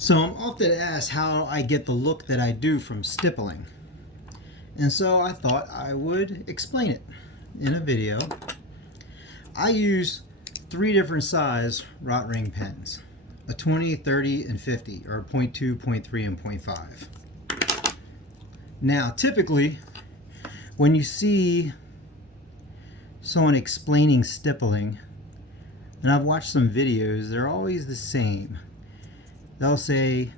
So I'm often asked how I get the look that I do from stippling. And so I thought I would explain it in a video. I use 3 different size rot ring pens. A 20, 30, and 50, or 0.2, 0.3, and 0.5. Now, typically, when you see someone explaining stippling, and I've watched some videos, they're always the same. They'll say,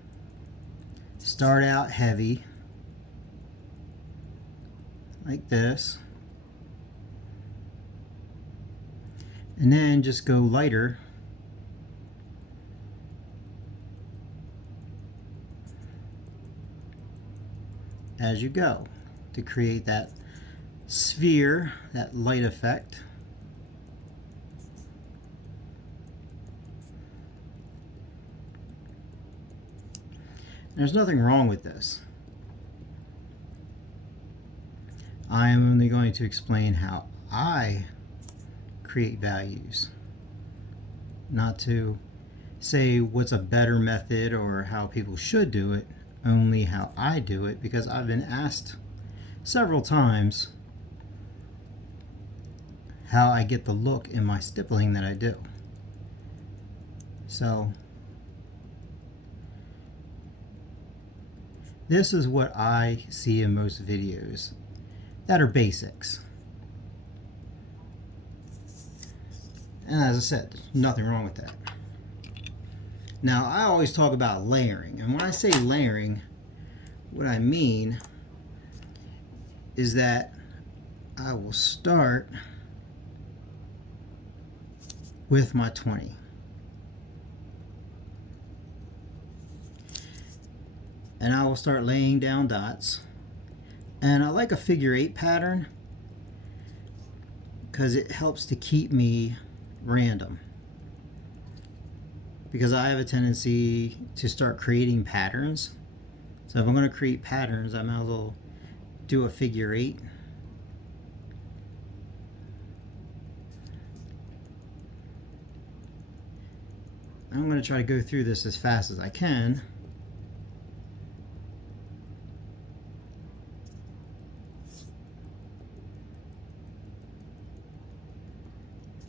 start out heavy, like this, and then just go lighter, as you go, to create that sphere, that light effect. There's nothing wrong with this. I am only going to explain how I create values, not to say what's a better method or how people should do it, only how I do it, because I've been asked several times how I get the look in my stippling that I do. So this is what I see in most videos that are basics. And as I said, there's nothing wrong with that. Now, I always talk about layering. And when I say layering, what I mean is that I will start with my 20. And I will start laying down dots. And I like a figure 8 pattern because it helps to keep me random. Because I have a tendency to start creating patterns. So if I'm going to create patterns, I might as well do a figure 8. I'm going to try to go through this as fast as I can.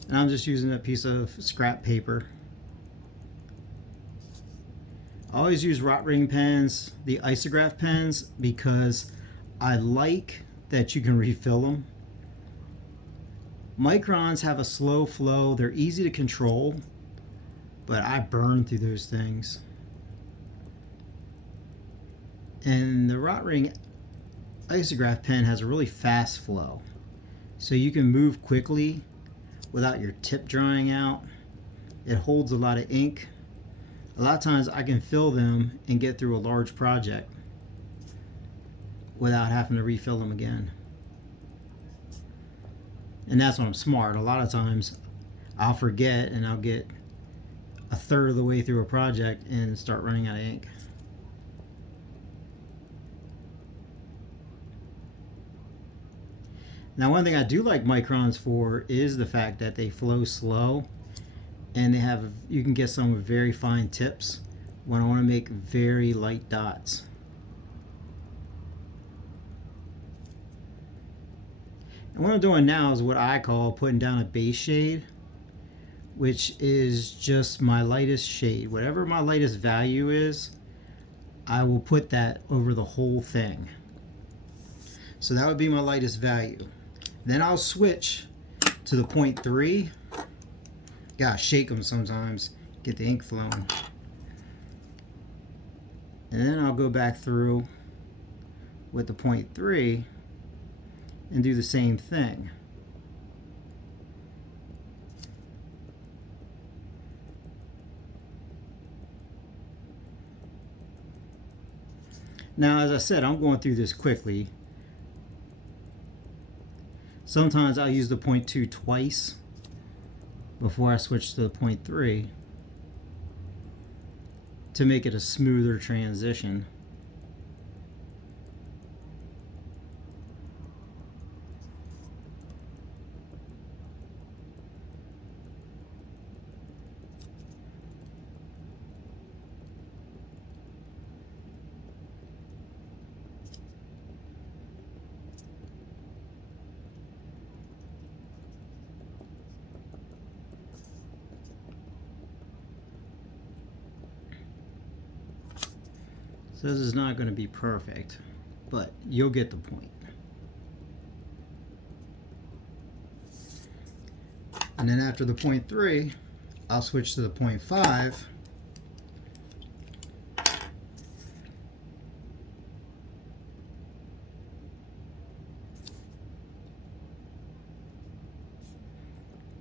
And I'm just using a piece of scrap paper. I always use rot ring pens, the isograph pens, because I like that you can refill them. Microns have a slow flow. They're easy to control, but I burn through those things. And the rot ring isograph pen has a really fast flow, so you can move quickly without your tip drying out. It holds a lot of ink. A lot of times I can fill them and get through a large project without having to refill them again. And that's when I'm smart. A lot of times I'll forget and I'll get a third of the way through a project and start running out of ink. Now, one thing I do like microns for is the fact that they flow slow, and you can get some with very fine tips when I want to make very light dots. And what I'm doing now is what I call putting down a base shade, which is just my lightest shade. Whatever my lightest value is, I will put that over the whole thing. So that would be my lightest value. Then I'll switch to the 0.3. Gotta shake them sometimes, get the ink flowing. And then I'll go back through with the 0.3 and do the same thing. Now, as I said, I'm going through this quickly. Sometimes I'll use the 0.2 twice before I switch to the 0.3 to make it a smoother transition. So this is not going to be perfect, but you'll get the point. And then after the 0.3, I'll switch to the 0.5.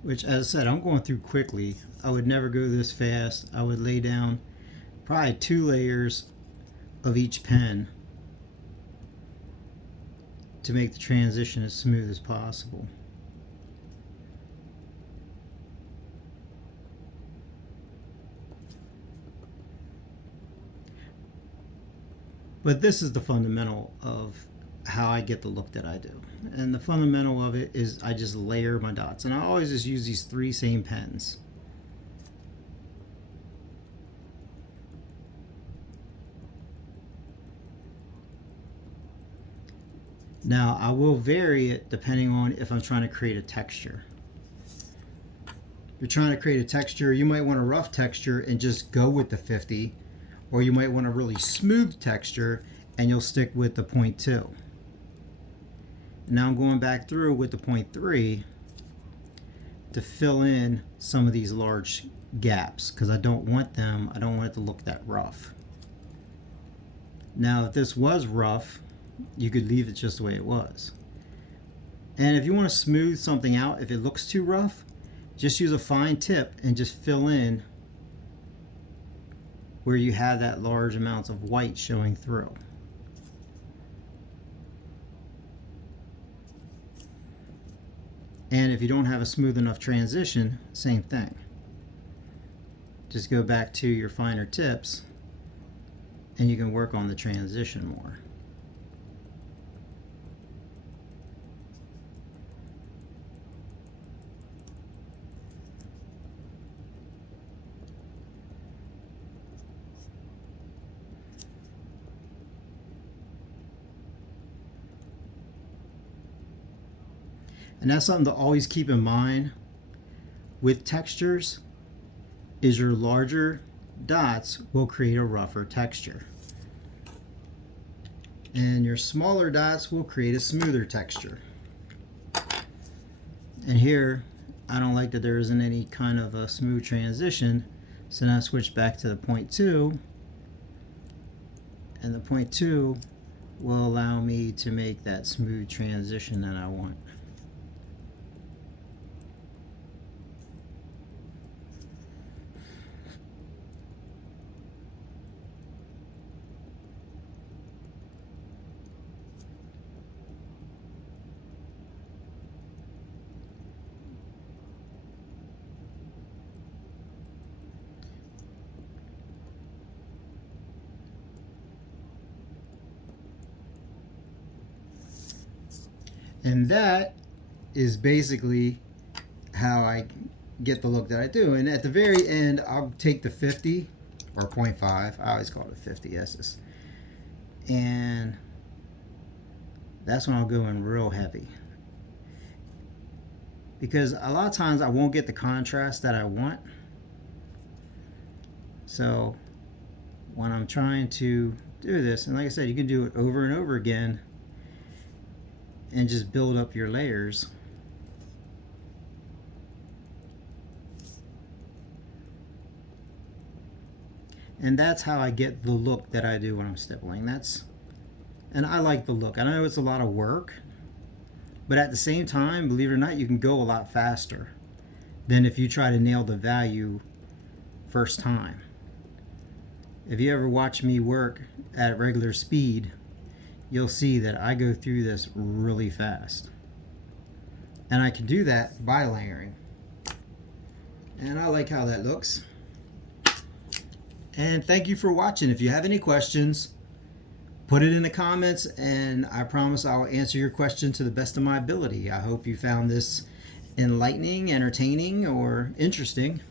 Which, as I said, I'm going through quickly. I would never go this fast. I would lay down probably 2 layers of each pen to make the transition as smooth as possible. But this is the fundamental of how I get the look that I do. And the fundamental of it is I just layer my dots. And I always just use these 3 same pens. Now I will vary it depending on if I'm trying to create a texture. If you're trying to create a texture, you might want a rough texture and just go with the 50. Or you might want a really smooth texture and you'll stick with the 0.2. Now I'm going back through with the 0.3 to fill in some of these large gaps because I don't want it to look that rough. Now if this was rough, you could leave it just the way it was. And if you want to smooth something out, if it looks too rough, just use a fine tip and just fill in where you have that large amounts of white showing through. And if you don't have a smooth enough transition, same thing. Just go back to your finer tips and you can work on the transition more. And that's something to always keep in mind with textures is your larger dots will create a rougher texture. And your smaller dots will create a smoother texture. And here, I don't like that there isn't any kind of a smooth transition, so now I switch back to the 0.2, and the 0.2 will allow me to make that smooth transition that I want. And that is basically how I get the look that I do. And at the very end, I'll take the 50 or 0.5. I always call it 50 SS. And that's when I'll go in real heavy. Because a lot of times I won't get the contrast that I want. So when I'm trying to do this, and like I said, you can do it over and over again and just build up your layers. And that's how I get the look that I do when I'm stippling. And I like the look. I know it's a lot of work, but at the same time, believe it or not, you can go a lot faster than if you try to nail the value first time. If you ever watch me work at regular speed, you'll see that I go through this really fast. And I can do that by layering. And I like how that looks. And thank you for watching. If you have any questions, put it in the comments and I promise I'll answer your question to the best of my ability. I hope you found this enlightening, entertaining, or interesting.